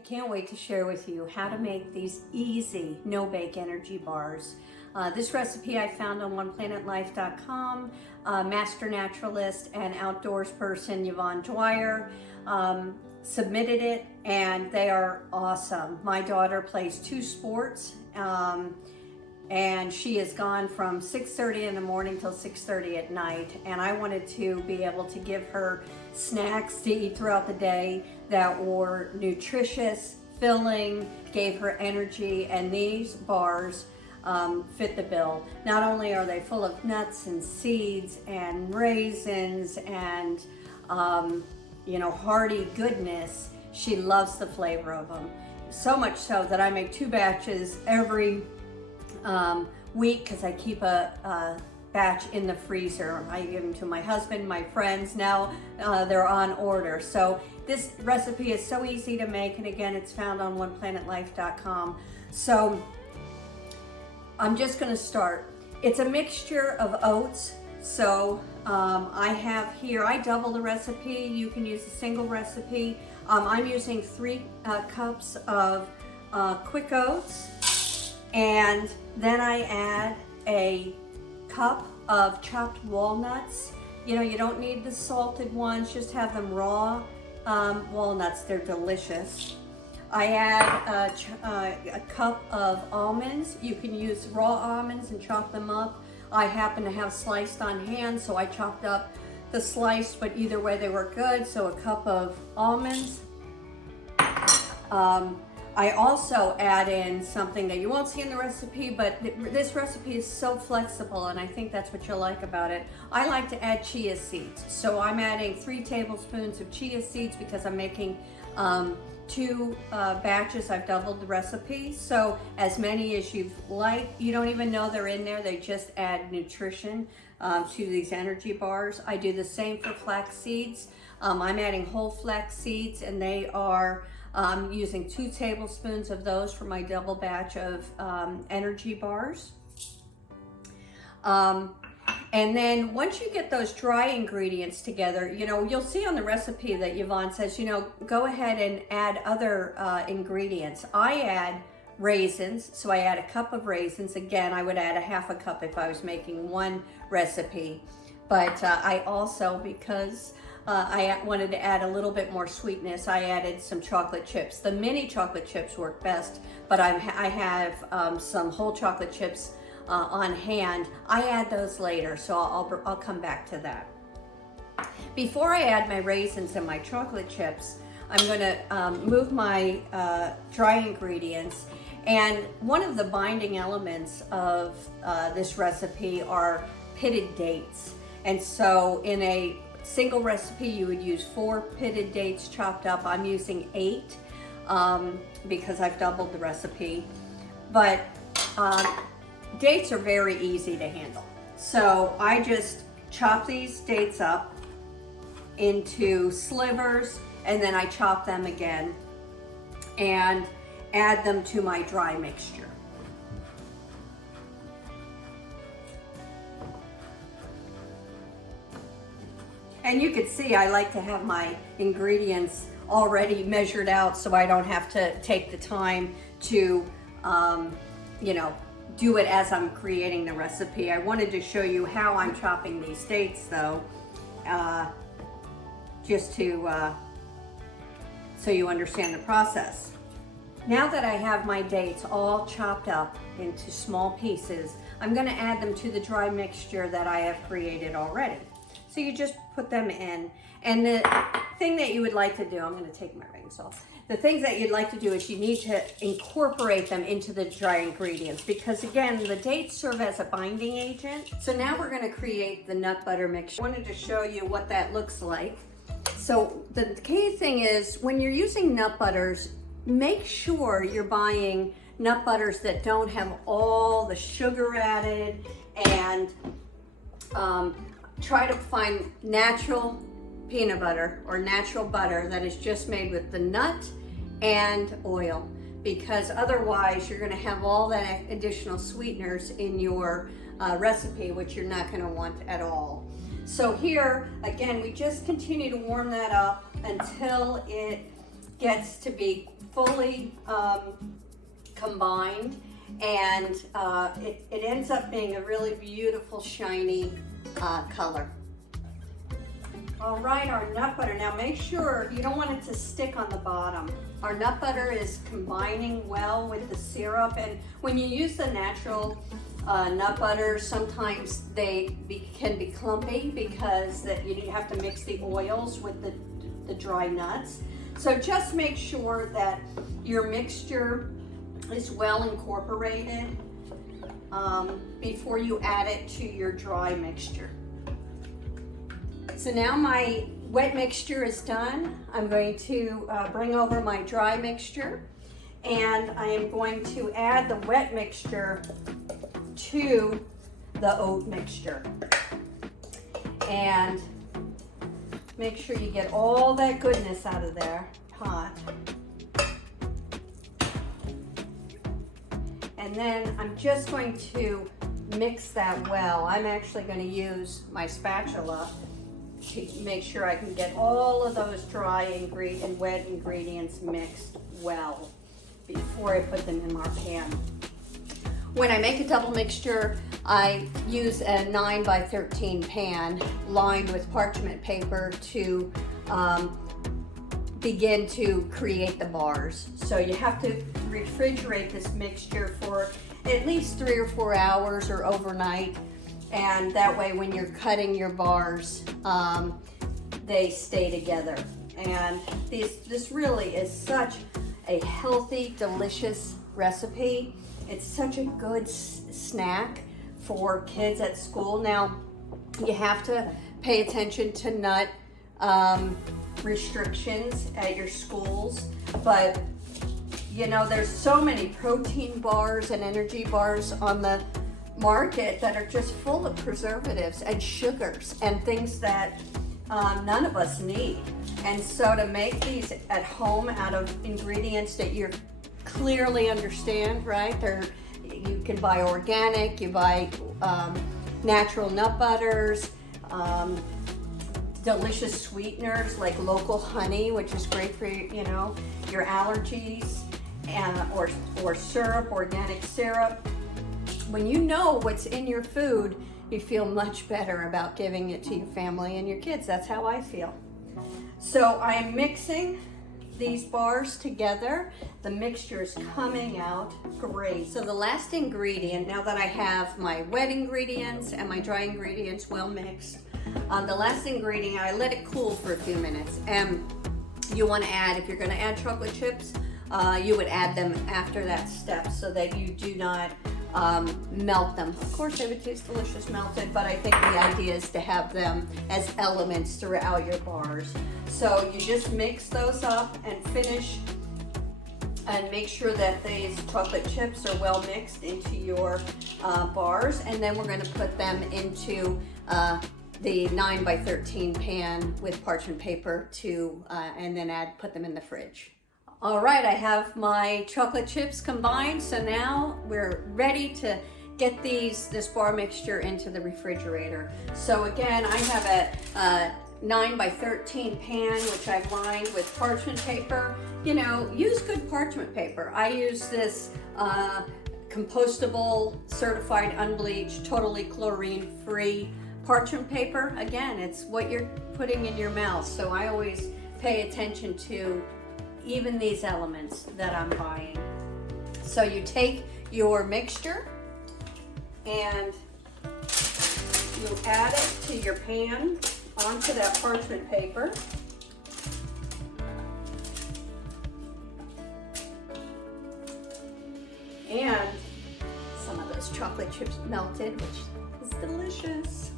I can't wait to share with you how to make these easy no-bake energy bars. This recipe I found on oneplanetlife.com. Master Naturalist and outdoors person Yvonne Dwyer submitted it, and they are awesome. My daughter plays 2 sports, and she has gone from 6:30 in the morning till 6:30 at night, and I wanted to be able to give her snacks to eat throughout the day that were nutritious, filling, gave her energy, and these bars fit the bill. Not only are they full of nuts and seeds and raisins and hearty goodness, she loves the flavor of them. So much so that I make 2 batches every week, because I keep a batch in the freezer. I give them to my husband, my friends. Now they're on order. So this recipe is so easy to make, and again, it's found on oneplanetlife.com. So I'm just going to start. It's a mixture of oats. So I have here, I double the recipe. You can use a single recipe. I'm using 3 cups of quick oats, and then I add a cup of chopped walnuts. You don't need the salted ones, just have them raw walnuts. They're delicious. I add a cup of almonds. You can use raw almonds and chop them up. I happen to have sliced on hand, so I chopped up the sliced, but either way they were good. So a cup of almonds. I also add in something that you won't see in the recipe, but this recipe is so flexible, and I think that's what you'll like about it. I like to add chia seeds. So I'm adding 3 tablespoons of chia seeds because I'm making 2 batches. I've doubled the recipe. So as many as you like. You don't even know they're in there. They just add nutrition to these energy bars. I do the same for flax seeds. I'm adding whole flax seeds, and they are using 2 tablespoons of those for my double batch of energy bars. And then once you get those dry ingredients together, you'll see on the recipe that Yvonne says, go ahead and add other ingredients. I add raisins, so I add a cup of raisins. Again, I would add a half a cup if I was making 1 recipe. But I also, because I wanted to add a little bit more sweetness, I added some chocolate chips. The mini chocolate chips work best, but I have some whole chocolate chips on hand. I add those later, so I'll come back to that. Before I add my raisins and my chocolate chips, I'm going to move my dry ingredients. And one of the binding elements of this recipe are pitted dates. And so in a single recipe, you would use 4 pitted dates chopped up. I'm using 8 because I've doubled the recipe. But dates are very easy to handle. So I just chop these dates up into slivers, and then I chop them again and add them to my dry mixture. And you can see I like to have my ingredients already measured out, so I don't have to take the time to, do it as I'm creating the recipe. I wanted to show you how I'm chopping these dates, though, just to so you understand the process. Now that I have my dates all chopped up into small pieces, I'm going to add them to the dry mixture that I have created already. So you just put them in, and the thing that you would like to do, I'm going to take my rings off. The things that you'd like to do is you need to incorporate them into the dry ingredients, because again, the dates serve as a binding agent. So now we're going to create the nut butter mixture. I wanted to show you what that looks like. So the key thing is, when you're using nut butters, make sure you're buying nut butters that don't have all the sugar added, and try to find natural peanut butter or natural butter that is just made with the nut and oil, because otherwise you're going to have all that additional sweeteners in your recipe, which you're not going to want at all. So here, again, we just continue to warm that up until it gets to be fully combined, and it ends up being a really beautiful, shiny color. All right, our nut butter. Now make sure you don't want it to stick on the bottom. Our nut butter is combining well with the syrup, and when you use the natural nut butter, sometimes they can be clumpy because you have to mix the oils with the dry nuts. So just make sure that your mixture is well incorporated before you add it to your dry mixture. So now my wet mixture is done. I'm going to bring over my dry mixture, and I am going to add the wet mixture to the oat mixture. And make sure you get all that goodness out of their pot. And then I'm just going to mix that well. I'm actually going to use my spatula to make sure I can get all of those dry and wet ingredients mixed well before I put them in our pan. When I make a double mixture, I use a 9 by 13 pan lined with parchment paper to begin to create the bars. So you have to refrigerate this mixture for at least 3 or 4 hours or overnight, and that way when you're cutting your bars, they stay together. And this really is such a healthy, delicious recipe. It's such a good snack for kids at school. Now, you have to pay attention to nut restrictions at your schools, but you know, there's so many protein bars and energy bars on the market that are just full of preservatives and sugars and things that none of us need. And so to make these at home out of ingredients that you clearly understand, right? You can buy organic, you buy natural nut butters, delicious sweeteners like local honey, which is great for your allergies, or syrup, organic syrup. When you know what's in your food, you feel much better about giving it to your family and your kids. That's how I feel. So I'm mixing these bars together. The mixture is coming out great. So the last ingredient, now that I have my wet ingredients and my dry ingredients well mixed, the last ingredient, I let it cool for a few minutes. And you want to add, if you're going to add chocolate chips, you would add them after that step so that you do not melt them. Of course, they would taste delicious melted, but I think the idea is to have them as elements throughout your bars. So you just mix those up and finish, and make sure that these chocolate chips are well mixed into your bars, and then we're going to put them into the 9 by 13 pan with parchment paper and then put them in the fridge. All right, I have my chocolate chips combined, so now we're ready to get this bar mixture into the refrigerator. So again, I have a 9 by 13 pan, which I've lined with parchment paper. You know, use good parchment paper. I use this compostable, certified, unbleached, totally chlorine-free parchment paper. Again, it's what you're putting in your mouth, so I always pay attention to even these elements that I'm buying. So you take your mixture and you add it to your pan onto that parchment paper. And some of those chocolate chips melted, which is delicious.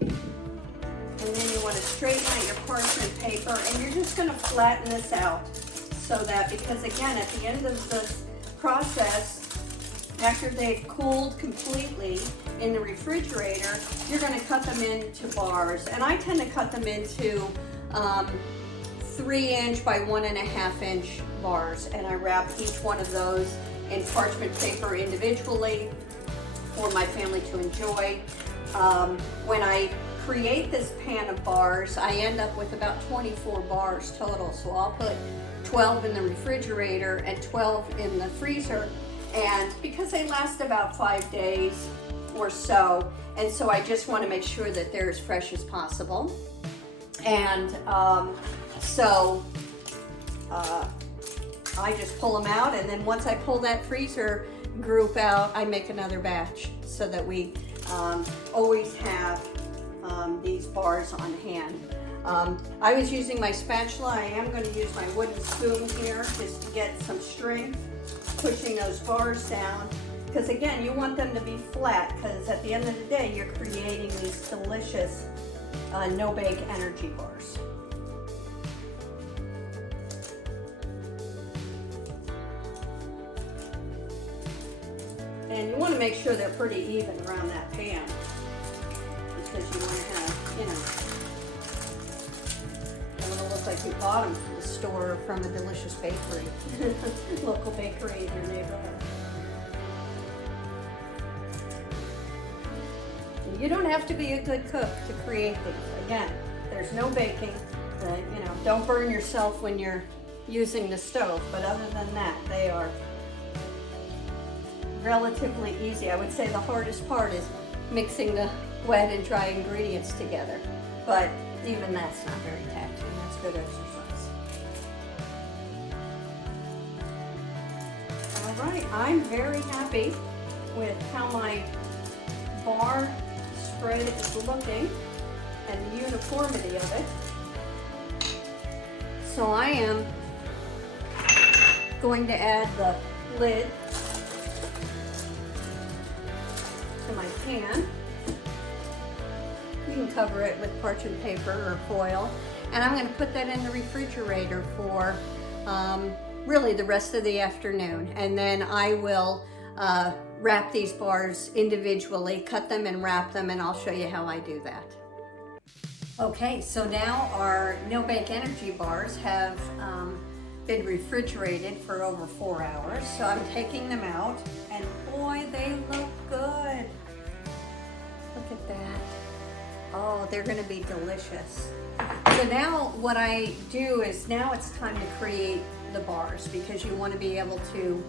And then you want to straighten out your parchment paper, and you're just going to flatten this out so that, because again, at the end of this process, after they've cooled completely in the refrigerator, you're going to cut them into bars. And I tend to cut them into 3-inch by 1.5-inch bars, and I wrap each one of those in parchment paper individually for my family to enjoy. When I create this pan of bars, I end up with about 24 bars total. So I'll put 12 in the refrigerator and 12 in the freezer. And because they last about 5 days or so, and so I just want to make sure that they're as fresh as possible. And I just pull them out, and then once I pull that freezer group out, I make another batch so that we always have these bars on hand. I was using my spatula. I am going to use my wooden spoon here just to get some strength pushing those bars down, because again, you want them to be flat, because at the end of the day, you're creating these delicious no-bake energy bars. And you want to make sure they're pretty even around that pan, because you want to have, you know, it will look like you bought them from the store or from a delicious bakery, local bakery in your neighborhood. You don't have to be a good cook to create these. Again, there's no baking. You know, don't burn yourself when you're using the stove, but other than that, they are relatively easy. I would say the hardest part is mixing the wet and dry ingredients together, but even that's not very taxing. That's good exercise. All right, I'm very happy with how my bar spread is looking and the uniformity of it. So I am going to add the lid to my pan. You can cover it with parchment paper or foil, and I'm going to put that in the refrigerator for really the rest of the afternoon, and then I will wrap these bars individually, cut them and wrap them, and I'll show you how I do that. Okay, so now our no-bake energy bars have been refrigerated for over 4 hours, so I'm taking them out, and boy, they look good. Look at that. Oh, they're gonna be delicious. So now what I do is, now it's time to create the bars, because you want to be able to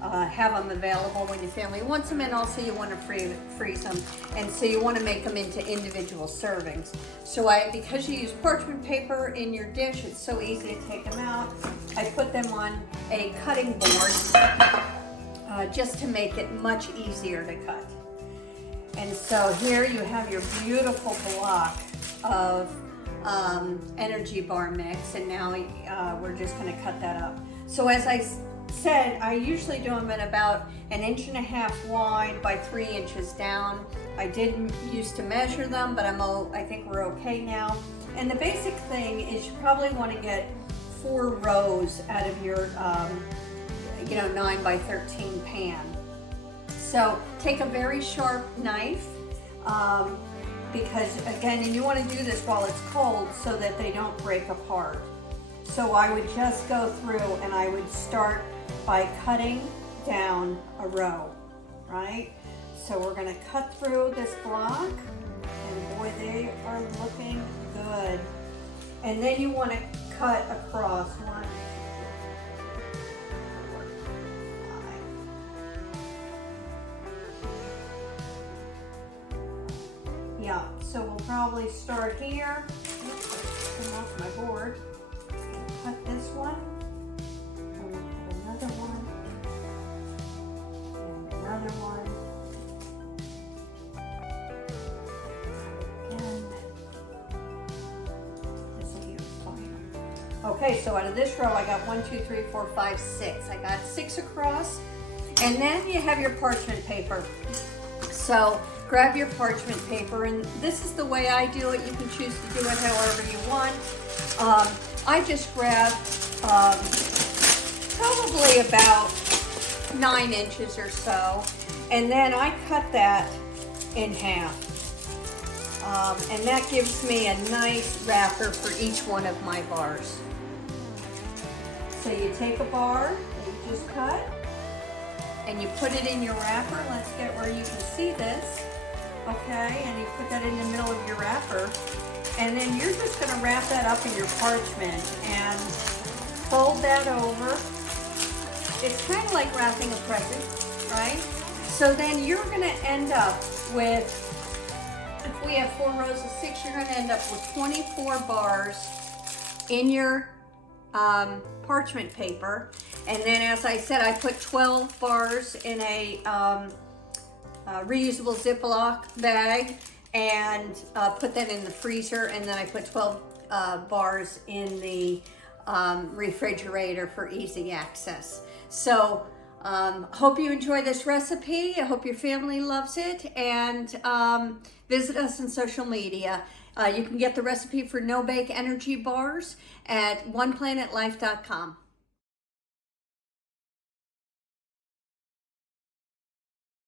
have them available when your family wants them, and also you want to freeze them, and so you want to make them into individual servings. So because you use parchment paper in your dish, it's so easy to take them out. I put them on a cutting board just to make it much easier to cut. And so here you have your beautiful block of energy bar mix, and now we're just going to cut that up. So as I said, I usually do them at about 1.5 inches wide by 3 inches down. I didn't used to measure them, but I think we're okay now. And the basic thing is you probably want to get 4 rows out of your 9 by 13 pan. So take a very sharp knife, because again, and you want to do this while it's cold so that they don't break apart. So I would just go through and I would start by cutting down a row, right? So we're going to cut through this block, and boy, they are looking good. And then you want to cut across 1, 2, 3, 4, 5. Yeah, so we'll probably start here. Oops, come off my board. Cut this one. Another one, and another one, again. This will be fine. Okay, so out of this row, I got 1, 2, 3, 4, 5, 6. I got 6 across, and then you have your parchment paper. So grab your parchment paper, and this is the way I do it. You can choose to do it however you want. I just grab probably about 9 inches or so, and then I cut that in half, and that gives me a nice wrapper for each one of my bars. So you take a bar that you just cut and you put it in your wrapper. Let's get where you can see this. okay? And you put that in the middle of your wrapper. And then you're just gonna wrap that up in your parchment and fold that over. It's kind of like wrapping a present, right? So then you're gonna end up with, if we have 4 rows of 6, you're gonna end up with 24 bars in your parchment paper. And then, as I said, I put 12 bars in a reusable Ziploc bag and put that in the freezer. And then I put 12 bars in the refrigerator for easy access. So hope you enjoy this recipe. I hope your family loves it, and visit us on social media. You can get the recipe for no bake energy bars at oneplanetlife.com.